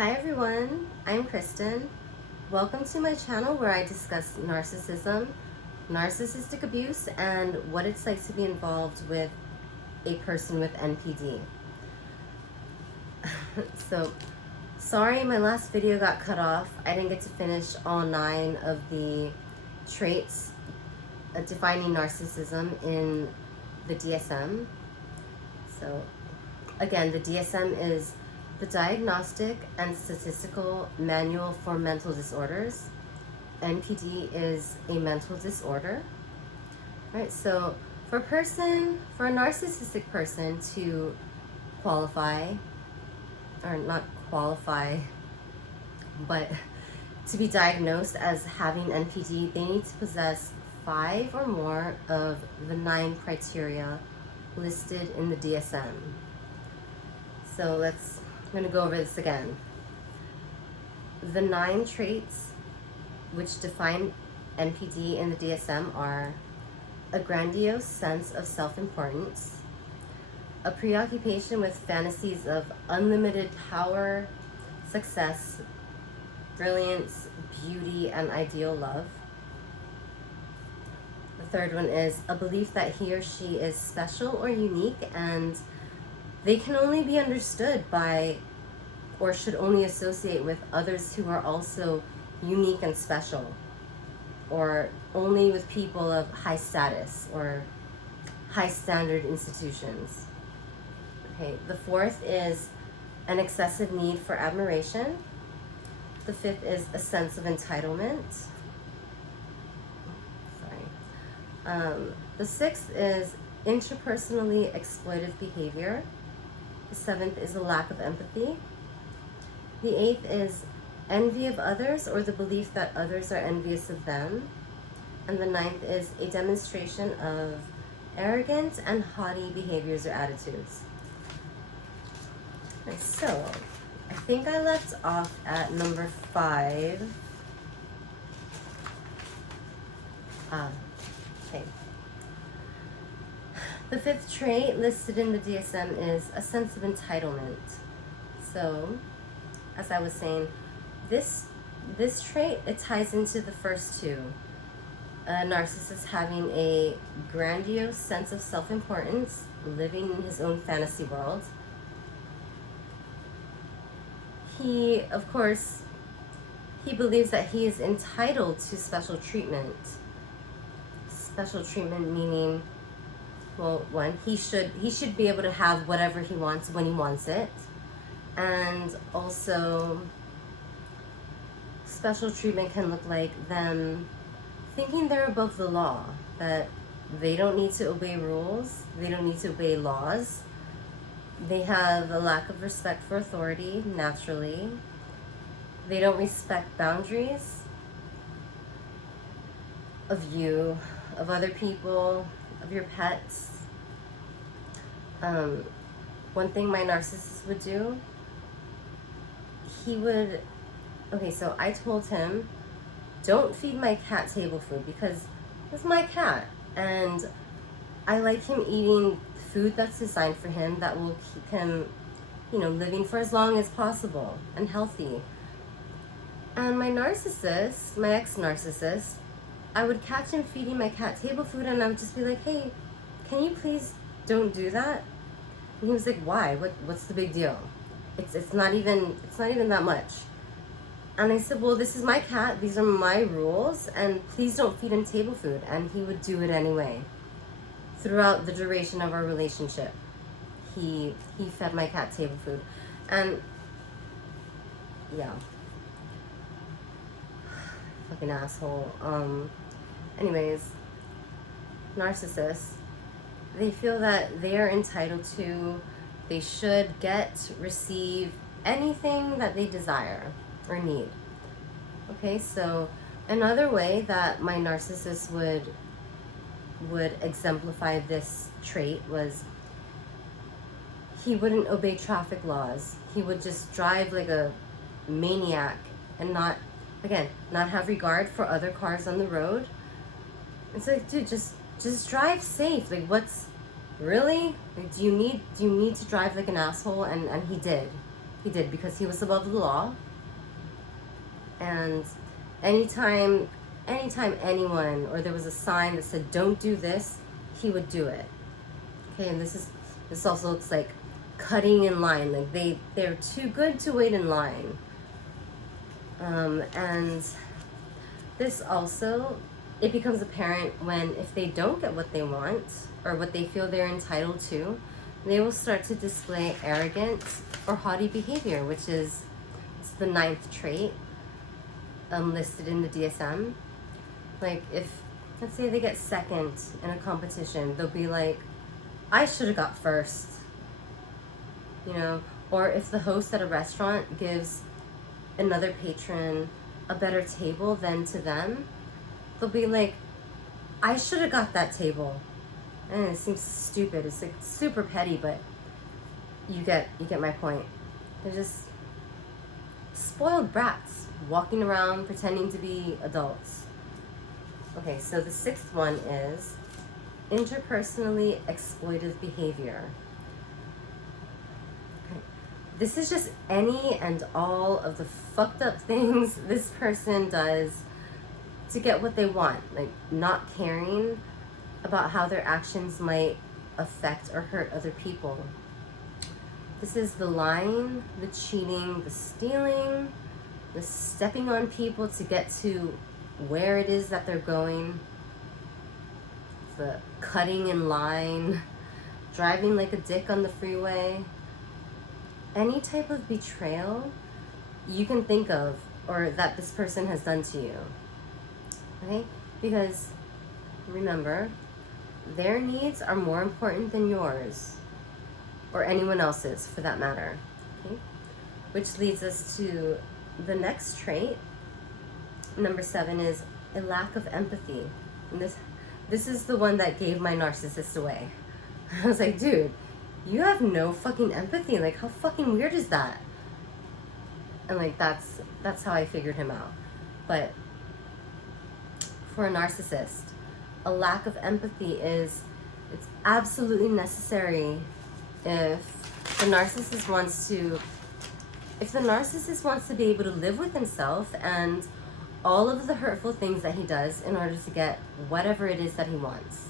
Hi everyone, I'm Kristen. Welcome to my channel where I discuss narcissism, narcissistic abuse, and what it's like to be involved with a person with NPD. So, sorry my last video got cut off. I didn't get to finish all 9 of the traits defining narcissism in the DSM. So, again, the DSM is the Diagnostic and Statistical Manual for Mental Disorders. NPD is a mental disorder. Right, so for a narcissistic person to qualify, or not qualify, but to be diagnosed as having NPD, they need to possess 5 or more of the 9 criteria listed in the DSM. So I'm going to go over this again. The 9 traits which define NPD in the DSM are a grandiose sense of self-importance, a preoccupation with fantasies of unlimited power, success, brilliance, beauty, and ideal love. The third one is a belief that he or she is special or unique and they can only be understood by, or should only associate with, others who are also unique and special, or only with people of high status or high standard institutions. Okay, the fourth is an excessive need for admiration. The fifth is a sense of entitlement. The sixth is interpersonally exploitive behavior. The seventh is a lack of empathy. The eighth is envy of others, or the belief that others are envious of them. And the ninth is a demonstration of arrogant and haughty behaviors or attitudes. Okay, so I think I left off at number 5. Okay. The fifth trait listed in the DSM is a sense of entitlement. So, as I was saying, this trait, it ties into the first 2. A narcissist having a grandiose sense of self-importance, living in his own fantasy world. He, of course, he believes that he is entitled to special treatment. Special treatment meaning, well, one, he should be able to have whatever he wants when he wants it. And also, special treatment can look like them thinking they're above the law, that they don't need to obey rules, they don't need to obey laws. They have a lack of respect for authority, naturally. They don't respect boundaries of you, of other people, of your pets. One thing my narcissist would do, so I told him, don't feed my cat table food because it's my cat. And I like him eating food that's designed for him, that will keep him, living for as long as possible and healthy. And my narcissist, my ex-narcissist, I would catch him feeding my cat table food and I would just be like, hey, can you please don't do that? And he was like, why? What's the big deal? It's not even that much. And I said, well, this is my cat, these are my rules, and please don't feed him table food. And he would do it anyway. Throughout the duration of our relationship, he fed my cat table food. And yeah, fucking asshole. Anyways, narcissists, they feel that they are entitled to, they should receive anything that they desire or need. Okay, so another way that my narcissist would exemplify this trait was he wouldn't obey traffic laws. He would just drive like a maniac and not have regard for other cars on the road. It's like, dude, just drive safe. Like, what's really, like, do you need to drive like an asshole? And he did. He did, because he was above the law. And anytime anyone, or there was a sign that said don't do this, he would do it. Okay, and this also looks like cutting in line. Like they're too good to wait in line. And this also, it becomes apparent when, if they don't get what they want or what they feel they're entitled to, they will start to display arrogance or haughty behavior, which is, it's the 9th trait listed in the DSM. Like, if, let's say they get second in a competition, they'll be like, I should have got first, you know? Or if the host at a restaurant gives another patron a better table than to them, they'll be like, I should have got that table. And it seems stupid. It's like super petty, but you get my point. They're just spoiled brats walking around pretending to be adults. Okay, so the 6th one is interpersonally exploitive behavior. Okay. This is just any and all of the fucked up things this person does to get what they want, like not caring about how their actions might affect or hurt other people. This is the lying, the cheating, the stealing, the stepping on people to get to where it is that they're going, the cutting in line, driving like a dick on the freeway. Any type of betrayal you can think of, or that this person has done to you. Okay? Because remember, their needs are more important than yours, or anyone else's for that matter. Okay? Which leads us to the next trait. Number 7 is a lack of empathy. And this is the one that gave my narcissist away. I was like, dude, you have no fucking empathy. Like, how fucking weird is that? And like, that's how I figured him out. But for a narcissist, a lack of empathy it's absolutely necessary if the narcissist wants to be able to live with himself and all of the hurtful things that he does in order to get whatever it is that he wants.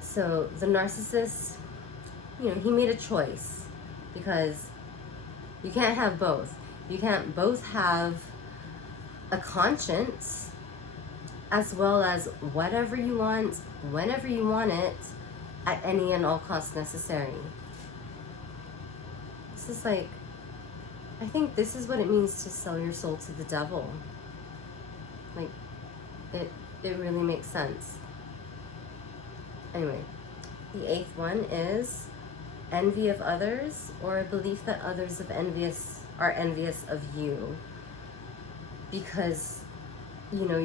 So the narcissist, you know, he made a choice, because you can't have both. You can't both have a conscience as well as whatever you want, whenever you want it, at any and all costs necessary. This is like, I think this is what it means to sell your soul to the devil. Like, it really makes sense. Anyway, the 8th one is envy of others, or a belief that others are envious of you. Because, you know,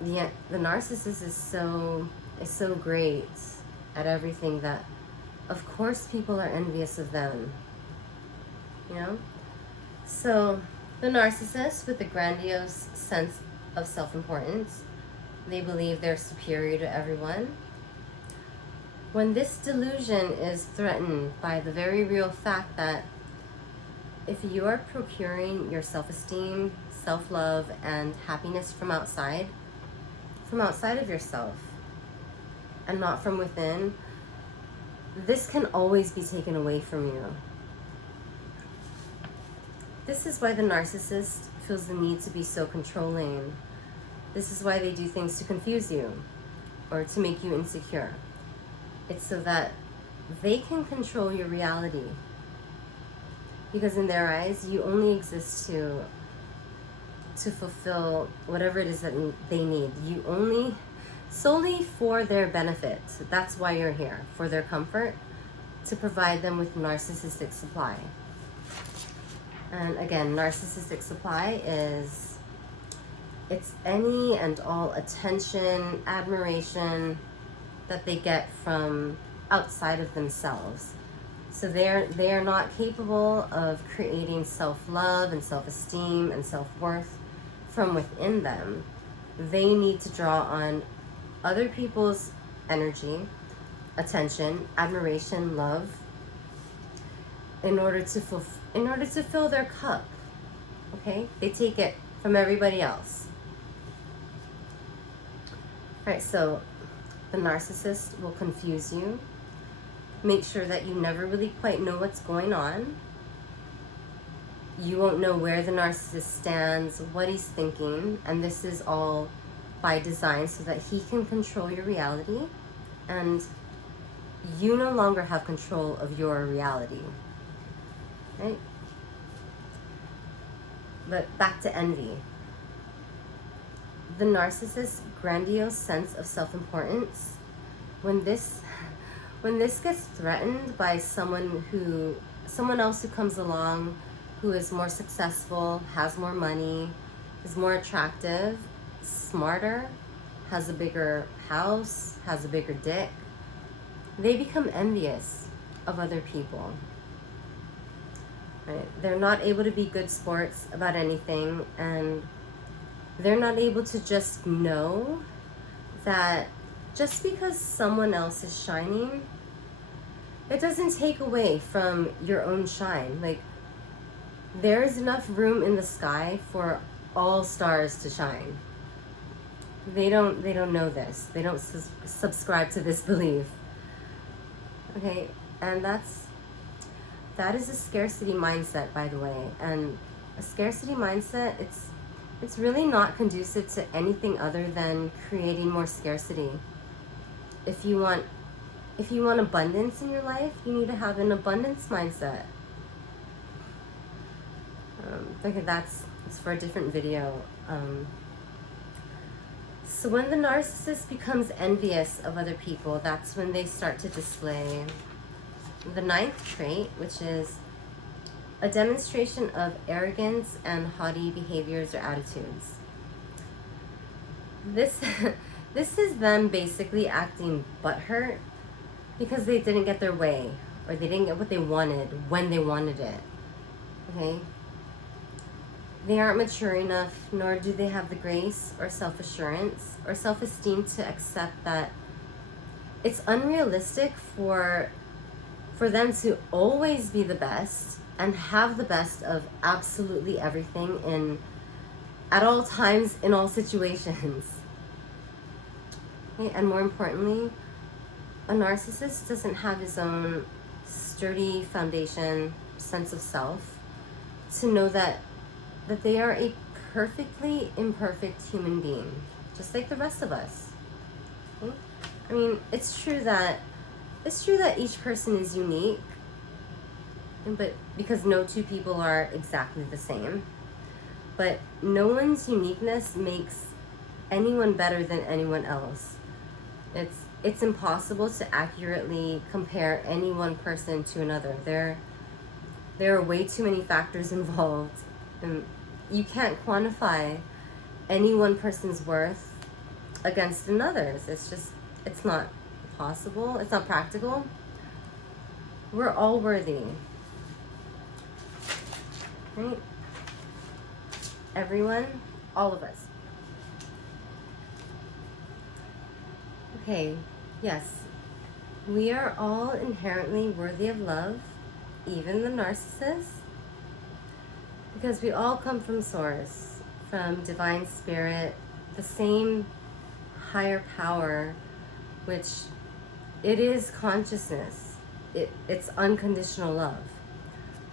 the narcissist is so great at everything that, of course, people are envious of them. You know? So, the narcissist, with a grandiose sense of self-importance, they believe they're superior to everyone. When this delusion is threatened by the very real fact that if you are procuring your self-esteem, self-love, and happiness from outside of yourself, and not from within, this can always be taken away from you. This is why the narcissist feels the need to be so controlling. This is why they do things to confuse you or to make you insecure. It's so that they can control your reality. Because in their eyes, you only exist to fulfill whatever it is that they need. You only, solely for their benefit. That's why you're here, for their comfort, to provide them with narcissistic supply. And again, narcissistic supply it's any and all attention, admiration that they get from outside of themselves. So they are not capable of creating self-love and self-esteem and self-worth from within them. They need to draw on other people's energy, attention, admiration, love, in order to fill their cup. Okay? They take it from everybody else. All right, so the narcissist will confuse you, make sure that you never really quite know what's going on. You won't know where the narcissist stands, what he's thinking, and this is all by design so that he can control your reality, and you no longer have control of your reality. Right? But back to envy. The narcissist's grandiose sense of self-importance, when this gets threatened by someone else who comes along, who is more successful, has more money, is more attractive, smarter, has a bigger house, has a bigger dick, they become envious of other people. Right? They're not able to be good sports about anything, and they're not able to just know that just because someone else is shining, it doesn't take away from your own shine. Like, there is enough room in the sky for all stars to shine. They don't know this. They don't subscribe to this belief. Okay, and that is a scarcity mindset, by the way. And a scarcity mindset, it's really not conducive to anything other than creating more scarcity. If you want abundance in your life, you need to have an abundance mindset. Okay, it's for a different video. So when the narcissist becomes envious of other people, that's when they start to display the 9th trait, which is a demonstration of arrogance and haughty behaviors or attitudes. This is them basically acting butthurt because they didn't get their way, or they didn't get what they wanted when they wanted it. Okay? They aren't mature enough, nor do they have the grace or self-assurance or self-esteem to accept that it's unrealistic for them to always be the best and have the best of absolutely everything at all times, in all situations. Okay? And more importantly, a narcissist doesn't have his own sturdy foundation, sense of self, to know that they are a perfectly imperfect human being, just like the rest of us. Okay? I mean, it's true that each person is unique, but because no two people are exactly the same. But no one's uniqueness makes anyone better than anyone else. It's impossible to accurately compare any one person to another. There are way too many factors involved, and you can't quantify any one person's worth against another's. It's not possible. It's not practical. We're all worthy. Right? Everyone, all of us. Okay, yes. We are all inherently worthy of love, even the narcissist. Because we all come from source, from divine spirit, the same higher power, which it is consciousness. It's unconditional love.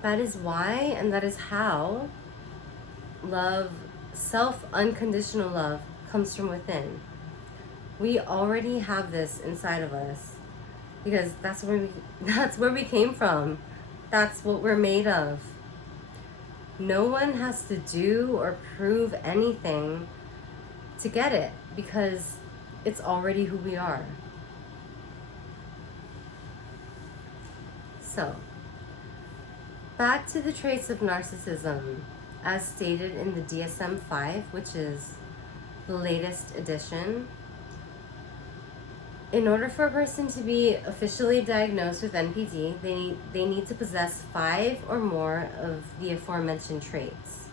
That is why, and that is how love, unconditional love, comes from within. We already have this inside of us because that's where we came from. That's what we're made of. No one has to do or prove anything to get it because it's already who we are. So, back to the traits of narcissism as stated in the DSM-5, which is the latest edition. In order for a person to be officially diagnosed with NPD, they need to possess 5 or more of the aforementioned traits.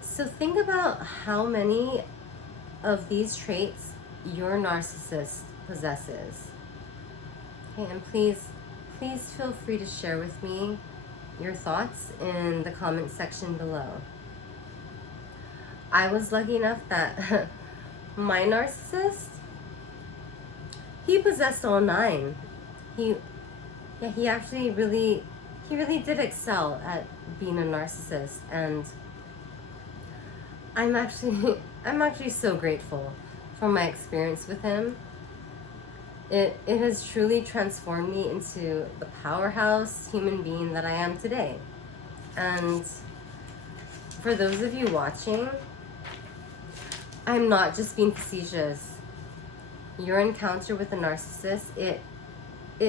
So think about how many of these traits your narcissist possesses. Okay, and please please feel free to share with me your thoughts in the comment section below. I was lucky enough that my narcissist, he possessed all 9. He actually really did excel at being a narcissist, and I'm actually so grateful for my experience with him. It has truly transformed me into the powerhouse human being that I am today. And for those of you watching, I'm not just being facetious. Your encounter with a narcissist, it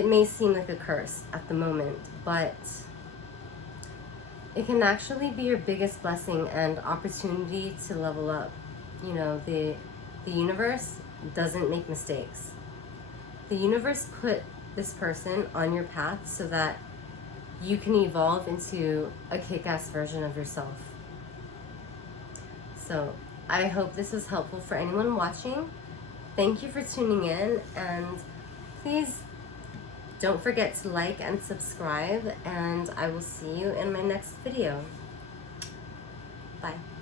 may seem like a curse at the moment, but it can actually be your biggest blessing and opportunity to level up. You know, the universe doesn't make mistakes. The universe put this person on your path so that you can evolve into a kick-ass version of yourself. So I hope this was helpful for anyone watching. Thank you for tuning in, and please don't forget to like and subscribe, and I will see you in my next video. Bye.